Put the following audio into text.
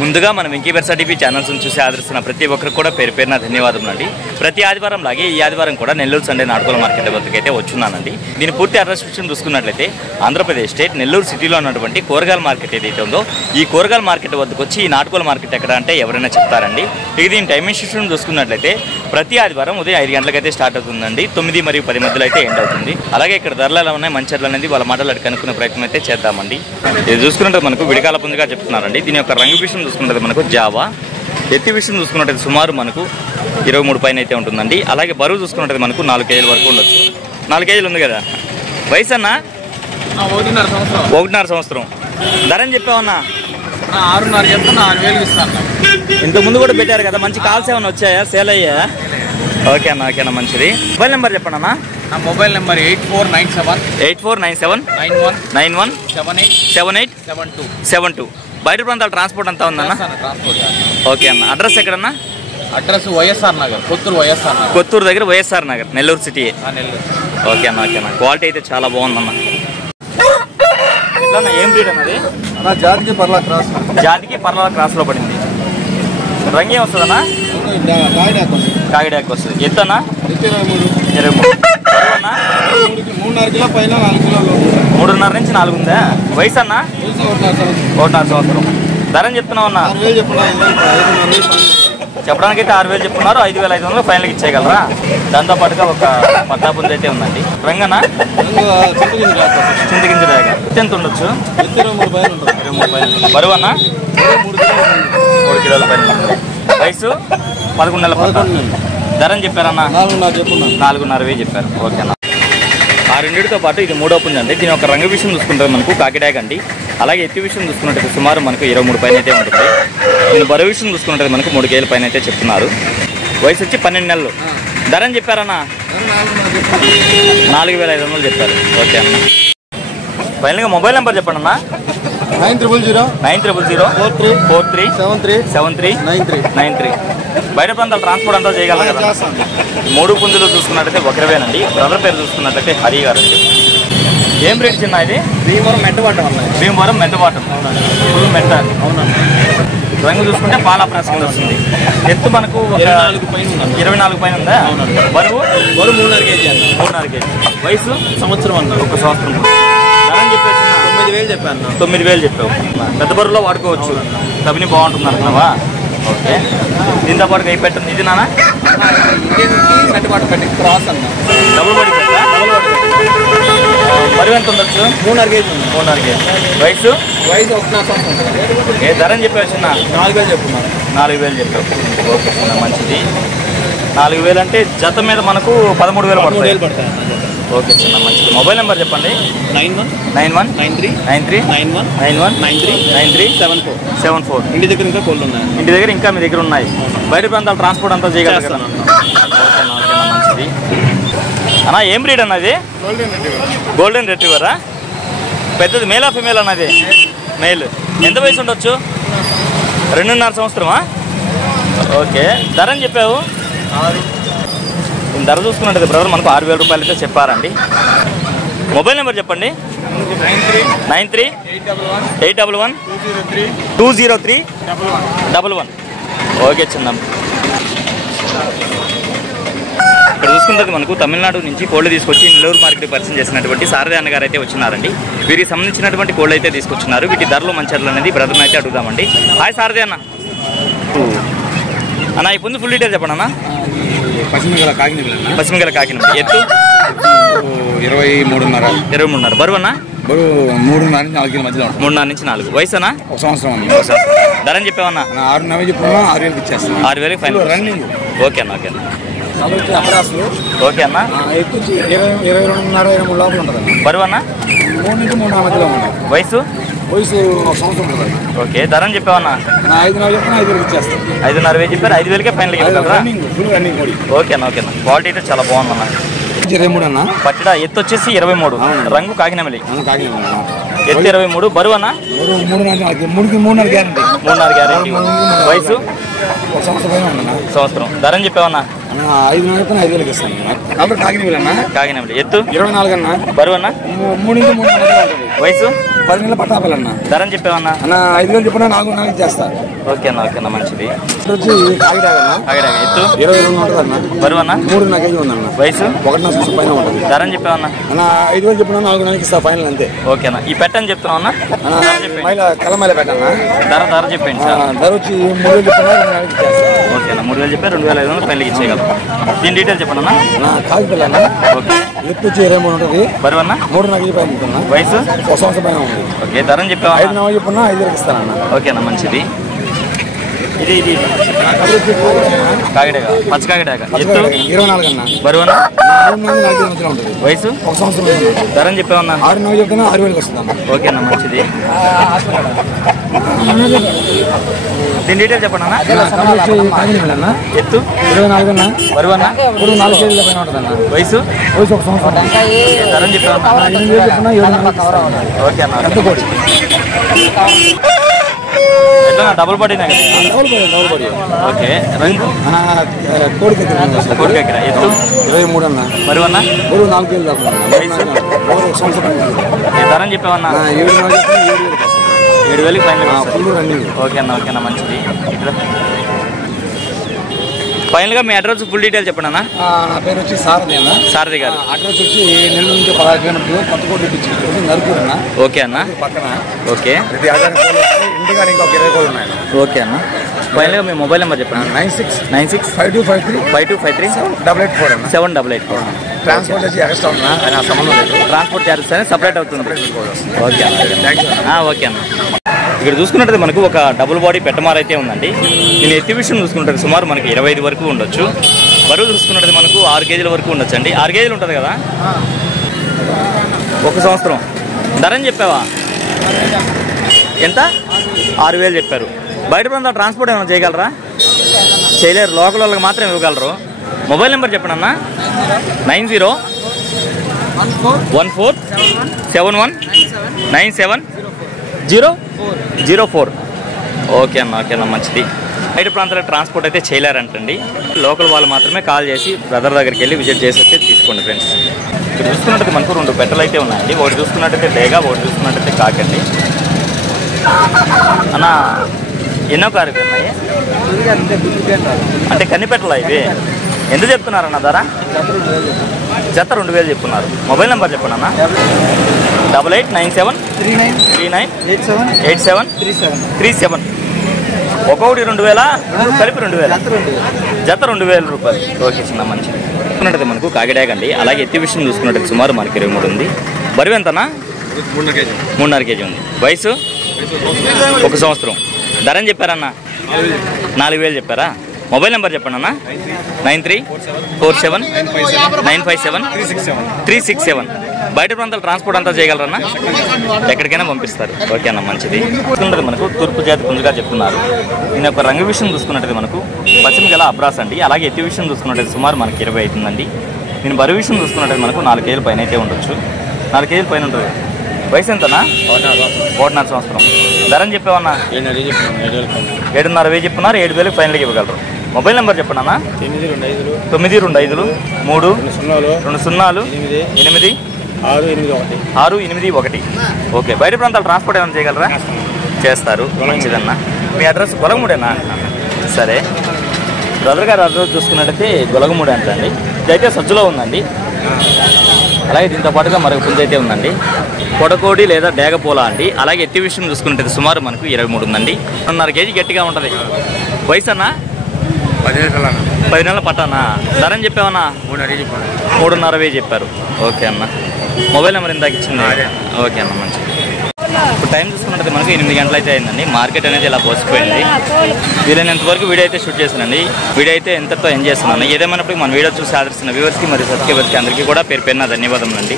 ముందుగా మన Venky బెర్సా TV channels చూసి ఆదరిస్తున్న ప్రతి ఒక్కరికి కూడా పేరు పేరున ధన్యవాదములు అండి. ప్రతి ఆదివారం లాగే ఈ ఆదివారం కూడా నెల్లూరు సండే నాటుకోల మార్కెట్ వద్దకు అయితే వచ్చున్నానండి. దీని పూర్తి అడ్రస్ విషయం చూసుకున్నట్లయితే ఆంధ్రప్రదేశ్ స్టేట్ నెల్లూరు సిటీలో ఉన్నటువంటి కూరగాయల మార్కెట్ ఏదైతే ఉందో ఈ కూరగాయల మార్కెట్ వద్దకు వచ్చి ఈ నాటుకోల మార్కెట్ ఎక్కడ అంటే ఎవరైనా చెప్తారండి. ఇక దీని టైమింగ్ విషయం చూసుకున్నట్లయితే ప్రతి ఆదివారం ఉదయం 5 గంటలకైతే స్టార్ట్ అవుతుందండి. 9 మరియు 10 మధ్యలో అయితే ఎండ్ అవుతుంది. అలాగే ఇక్కడ ధరలు ఎలా ఉన్నాయి మంచి అనేది వాళ్ళ మాటలు అడిగి కనుక్కునే ప్రయత్నం అయితే చేద్దామండి. ఇది చూసుకున్నట్టు మనకు విడికాల పుంజుగా చెప్తున్నారండి. దీని యొక్క రంగు విషయం చూసుకుంటే మనకు జావా, ఎత్తి విషయం చూసుకున్నట్టు సుమారు మనకు 23 పైన అయితే ఉంటుందండి. అలాగే బరువు చూసుకున్నట్టు మనకు 4 కేజీల వరకు ఉండొచ్చు. 4 కేజీలు ఉంది కదా. వయసు అన్న 1.5 సంవత్సరం. ధర అని చెప్పావన్నా 6.5 చెప్తా 4,000 ఇస్తాను. ఇంతకుముందు కూడా పెట్టారు కదా, మంచి కాల్స్ ఏమైనా వచ్చాయా, సేల్ అయ్యా? ఓకే అన్న, ఓకేనా, మంచిది. మొబైల్ నెంబర్ చెప్పండి అన్న. నా మొబైల్ నెంబర్ 8497 91 78 72. బయట ప్రాంతాల ట్రాన్స్పోర్ట్ అంతా ఉందన్న? ఓకే అన్న. అడ్రస్ ఎక్కడన్నా? అడ్రస్ వైఎస్ఆర్ నగర్, కొత్తూరు దగ్గర వైఎస్ఆర్ నగర్, నెల్లూరు సిటీ. ఓకే అన్న, ఓకేనా. క్వాలిటీ అయితే చాలా బాగుందన్న. ఏం బ్రీడ్ అన్నది? జాతికి పర్లా క్రాస్ లో పడింది. రంగు వస్తుందన్నా? కాగిడాకి వస్తుంది. ఎత్తనా? 23. 3.5 నుంచి 4 ఉందా? వయసు అన్న 1.5 సంవత్సరం. ధర చెప్తున్నావు అన్న? చెప్పడానికైతే 6,000 చెప్తున్నారు. 5,500 ఫైనల్కి ఇచ్చేయగలరా? దాంతోపాటుగా ఒక పద్దా పుంజ అయితే ఉందండి. రంగనా? చింతగింజ రేగ. ఎంత ఉండొచ్చు? 23 పైన. బరువు అన్న 3 కిలోల పైన. వయసు 11 నెలల పక్క. ధర అని చెప్పారన్న? 4,500 చెప్పారు. ఓకే అన్న. ఆ రెండింటితో పాటు ఇది 3వ పుంజ అండి. దీని ఒక రంగు విషయం చూసుకుంటే మనకు కాకిడాక్ అండి. అలాగే ఎత్తి విషయం చూసుకున్నట్టు సుమారు మనకు 23 పైన అయితే ఉంటుంది. దీని బరువు విషయం చూసుకున్నట్టు మనకు 3 కేజీల పైన అయితే చెప్తున్నారు. వయసు వచ్చి 12 నెలలు. ధర అని చెప్పారన్న? 4,500 చెప్పారు. ఓకే అన్న. ఫైనల్గా మొబైల్ నెంబర్ చెప్పండి అన్న. 900 43 73 93. బయట ప్రాంతాల ట్రాన్స్పోర్ట్ అంతా చేయగలరు కదా? 3 పుంజులు చూసుకున్నట్టయితే ఒకరివేనండి. బ్రదర్ పేరు చూసుకున్నట్లయితే హరి గారు అండి. ఏం రేట్ చిన్న ఇది? భీమవరం మెట్టవాటం. ఫుల్ మెట్ట. అవునండి. రంగు చూసుకుంటే పాల ప్రాసంగా వస్తుంది. ఎత్తు మనకు 24 పైన ఉందా? బరువు 3.5 కేజీ. 3.5 కేజీ. వయసు 1 సంవత్సరం. 1 సంవత్సరం. ధర చెప్పేసి 9,000 చెప్పాను. 9,000 చెప్పావు. పెద్ద బరువులో వాడుకోవచ్చు. కంపెనీ బాగుంటుంది అనుకున్నావా? ఓకే. దీంతో పాటు కై పెట్టండి. ఇది నానా పెట్టి క్రాస్ అన్న. డబుల్ బాడీ పెట్టా? బరువు ఎంత ఉండొచ్చు? 3.5 కేజీ. 3.5 కేజీ. వయసు 1.5 సంవత్సరం. ఓకే. ధర అని చెప్పావు చిన్న? 4,000 చెప్తున్నాను. 4,000 చెప్పావు. ఓకే చిన్న, మంచిది. 4,000 అంటే జత మీద మనకు 13,000 పడతాయి. ఓకే చిన్న, మంచిది. మొబైల్ నెంబర్ చెప్పండి. 91 93 91 91 93 74. ఇంటి దగ్గర ఇంకా కోళ్ళు ఉన్నాయి. ఇంటి దగ్గర ఇంకా మీ దగ్గర ఉన్నాయి. బయట ప్రాంతాల ట్రాన్స్పోర్ట్ అంతా చేయగలరు కదా? ఓకేనా, ఓకేనా, మంచిది. అన్నా ఏం బ్రీడ్ అన్నది? గోల్డెన్ రెట్రీవరా? పెద్దది మేలా ఫిమేల్ అన్నది? మేల్. ఎంత వయసు ఉండొచ్చు? 2.5 సంవత్సరమా? ఓకే. ధర అని చెప్పావు? ధర చూసుకున్నట్టు బ్రదర్ మనకు 6,000 రూపాయలు అయితే చెప్పారండి. మొబైల్ నెంబర్ చెప్పండి. 93 811 203 11. ఓకే చిన్న. ఇక్కడ చూసుకుంటే మనకు తమిళనాడు నుంచి కోళ్ళు తీసుకొచ్చి నెల్లూరు మార్కెట్ పరిచయం చేసినటువంటి సారథి అన్న గారు అయితే వచ్చినారండి. వీరికి సంబంధించినటువంటి కోళ్ళు అయితే తీసుకొచ్చినారు. వీటి ధరలు మంచి అనేది బ్రదర్ని అయితే అడుగుదామండి. హాయ్ సారథి అన్న. అన్న ఈ పుంజు ఫుల్ డీటెయిల్ చెప్పండి అన్న. పశ్చిమగల కాకినాడ. ఎత్తు 23.5. బరువు అన్న? 3.5 నుంచి 4 కిలో మధ్యలో. 3.5 నుంచి 4. వయసు అన్న? 1 సంవత్సరం. ధర అని చెప్పావన్నా? 6,000 చెప్పుకున్నా. 6,000 ఇచ్చేస్తాను. 6,000 ఫైనల్. రన్నింగ్. ఓకే అన్న, ఓకే అన్న. ఓకే అన్న. 22.5 లోపల ఉంటుంది. బరువు అన్న? 3 నుంచి 3.5 మధ్యలో ఉంటుంది. వయసు 1 సంవత్సరం ఉంటుంది. ఓకే. ధర అని చెప్పావన్నా? 5,000 చెప్పినా 5,000 ఇచ్చేస్తాను. 5,500 చెప్పారు. 5,000కే ఫైనల్ కదా? ఓకే అన్న, ఓకే అన్న. క్వాలిటీ అయితే చాలా బాగుందన్న. 23 అన్న. పచ్చడ. ఎత్తు వచ్చేసి 23. రంగు కాకినెమలి. ఎత్తు 23. బరువు అన్న? 3.5 గ్యారెంటీ. వయసు 1 సంవత్సరం. సంవత్సరం. ధర అని చెప్పావన్నా? 5,000 5,000 ఇస్తాను. కాబట్టి కాకినీళ్ళు అన్న కాకినాడ ఎత్తు 24 అన్న బరువు అన్న 3 నుంచి 3 ఉంటుంది వయసు 10 నెలల పట్టాపల్లన్న ధరని చెప్పావన్నా అన్న 5,000 చెప్పినా 4 చేస్తా ఓకే అన్న మంచిది వచ్చి కాకినాడ ఎత్తు 22 ఉంటుంది అన్న బరువు అన్న 3 కేజీ ఉందన్న వయసు 1.5 పైన ఉంటుంది ధరని చెప్పావన్నా అన్న 5,000 చెప్పినా 4 ఇస్తా ఫైనల్ అంతే ఓకే అన్న ఈ పెట్టని చెప్తున్నావు అన్న కలమైల పెట్టన్నా ధర చెప్పండి సార్ ధర వచ్చి 3,000 చెప్పినా 2 చేస్తా ఓకే అన్న 3,000 చెప్పి 2,500 ఫైనల్కి ఇచ్చేయగలం దీని డీటెయిల్స్ చెప్పండి అన్న కాకిపిల్ల అన్న ఓకే ఎత్తు వచ్చి 23 ఉంటుంది బరువు అన్న 3 కేజీ పైన ఉంటున్నా వయసు 1 సంవత్సరం పైన ఉంది ఓకే ధరని చెప్పావా 5,000 చెప్పినా 5,000 ఇస్తానన్న ఓకే అన్న మంచిది ఇది కాకిడాక పచ్చ కాకిడాక ఎత్తు 24 అన్న బరువు అన్న 3 మధ్యలో ఉంటుంది వయసు 1 సంవత్సరం ధరని చెప్పావన్నా 6,000 చెప్తున్నా 6,000 వస్తుందన్న ఓకే అన్న మంచిది దీని డీటెయిల్స్ చెప్పండి అన్న ఎత్తు 24 అన్న బరువు అన్న 4 కేజీల పైన ఉంటుంది అన్న వయసు 1 సంవత్సరం ధరని చెప్పావన్నా 8,000 చెప్పినా 7,000 ఓకే అన్న ఎట్లా డబుల్ బాడీనే కదా డబుల్ బాడీ ఓకే రంగు కోడికి ఎక్కడ ఎత్తు 23 అన్న బరువు అన్న 4 కేజీలు దాకా వయసు 1 సంవత్సరం ధరని చెప్పావన్నా 7,000 ఫైనల్ ఫుల్ రన్నింగ్ ఓకే అన్న మంచిది ఫైనల్గా మీ అడ్రస్ ఫుల్ డీటెయిల్ చెప్పండి అన్న నా పేరు వచ్చి సారథి అన్న సారథి గారు అడ్రస్ వచ్చి నెల్లూరు నుంచి 16 కిలోమీటర్లు కొత్తకోట పిచ్చి నరుకూరు అన్న ఓకే అన్న పక్కన ఓకే ప్రతి ఆధార్ కోళ్ళు ఇంటికాడ ఇంకా 20 కోళ్ళు ఉన్నాయి ఓకే అన్న ఫైనల్గా మీ మొబైల్ నెంబర్ చెప్పండి 96 5253 5253 అన్న 788 ట్రాన్స్పోర్ట్ వచ్చి ఎక్స్ట్రా ఉన్నా అది ఆ సంబంధం లేదు ట్రాన్స్పోర్ట్ చార్జెస్ అనేది సపరేట్ అవుతుంది ఓకే అన్న థ్యాంక్స్ ఓకే అన్న ఇక్కడ చూసుకున్నట్టు మనకు ఒక డబుల్ బాడీ పెట్టమార్ అయితే ఉందండి దీని ఎత్తి విషయం చూసుకుంటే సుమారు మనకి 25 వరకు ఉండొచ్చు బరువు చూసుకున్నట్టు మనకు 6 కేజీల వరకు ఉండొచ్చు అండి 6 కేజీలు ఉంటుంది కదా 1 సంవత్సరం ధరని చెప్పావా ఎంత 6,000 చెప్పారు బయట ప్రాంతాల ట్రాన్స్పోర్ట్ ఏమైనా చేయగలరా చేయలేరు లోకల్ వాళ్ళకి మాత్రం ఇవ్వగలరు మొబైల్ నెంబర్ చెప్పండి అన్న 9014719704 ఓకే అన్న మంచిది బయట ప్రాంతాలకు ట్రాన్స్పోర్ట్ అయితే చేయలేరంటండి లోకల్ వాళ్ళు మాత్రమే కాల్ చేసి బ్రదర్ దగ్గరికి వెళ్ళి విజిట్ చేసి అయితే తీసుకోండి ఫ్రెండ్స్ ఇక్కడ చూసుకున్నట్టు మనకు 2 పెట్టలు అయితే ఉన్నాయండి ఒకటి చూసుకున్నట్టయితే డేగా ఒకటి చూసుకున్నట్టయితే కాకండి అన్న ఎన్నో కారు ఉన్నాయి అంటే కన్ని పెట్టలా ఇవి ఎంత చెప్తున్నారన్న ధర జత 2,000 చెప్తున్నారు మొబైల్ నెంబర్ చెప్పండి అన్న 8897398737 ఒక్కొక్కటి 2,000 కలిపి 2,000 జత 2,000 రూపాయలు ఓకే చిన్న మంచిది చూసుకున్నట్టయితే మనకు కాకిడాకండి అలాగే ఎత్తి విషయం చూసుకున్నట్టయితే సుమారు మనకి 23 ఉంది బరువు ఎంతనా 3.5 కేజీ ఉంది వయసు 1 సంవత్సరం ధరని చెప్పారన్న 4,000 చెప్పారా మొబైల్ నెంబర్ చెప్పండి అన్న 9347957367 బయట ప్రాంతాల ట్రాన్స్పోర్ట్ అంతా చేయగలరన్నా ఎక్కడికైనా పంపిస్తారు ఓకే అన్న మంచిది చూసుకుంటే మనకు తూర్పు జాతి పుంజుగా చెప్తున్నారు దీని యొక్క రంగు విషయం చూసుకున్నట్టు మనకు పశ్చిమ గల అబ్రాస్ అండి అలాగే ఎత్తి విషయం చూసుకున్నట్టు సుమారు మనకి 20 అవుతుందండి దీని బరువు విషయం చూసుకున్నట్టు మనకు 4 కేజీల పైన అయితే ఉండొచ్చు 4 కేజీల పైన ఉంటుంది వయసు ఎంతనా 1.5 సంవత్సరం ధరని చెప్పావన్నా 7,500 చెప్తున్నారు 7,000 ఫైనల్గా ఇవ్వగలరు మొబైల్ నెంబర్ చెప్పండి అన్న 925320 ఓకే బయట ప్రాంతాలు ట్రాన్స్పోర్ట్ ఏమైనా చేయగలరా చేస్తారు మంచిదన్న మీ అడ్రస్ గొలగమూడేనా సరే బ్రదర్ గారు అడ్రస్ చూసుకున్నట్టయితే గొలగమూడే అంటండి ఇదైతే సజ్జులో ఉందండి అలాగే దీంతో పాటుగా మరొక పుంజ అయితే ఉందండి కొడకోడి లేదా డేగపోలా అండి అలాగే ఎత్తి విషయం చూసుకున్నట్టయితే సుమారు మనకు 23 ఉందండి 1.5 కేజీ గట్టిగా ఉంటుంది వయసు అన్న 10 నెలల పట్టానా ధరని చెప్పావన్నా 3.5 చెప్పారు ఓకే అన్న మొబైల్ నెంబర్ ఇందాక ఇచ్చింది ఓకే అన్న మంచిది ఇప్పుడు టైం చూసుకున్నట్టు మనకు 8 గంటలు అయితే అయిందండి మార్కెట్ అనేది ఇలా పోసిపోయింది వీలైనంత వరకు వీడియో అయితే షూట్ చేస్తున్నాండి వీడియో అయితే ఎంతతో ఎంజాయ్ చేస్తున్నాను ఏదేమైనప్పుడు మన వీడియో చూసి ఆదరిస్తున్న వ్యూవర్స్కి మరియు సబ్స్క్రైబర్స్కి అందరికీ కూడా పేరు పేరున ధన్యవాదములు అండి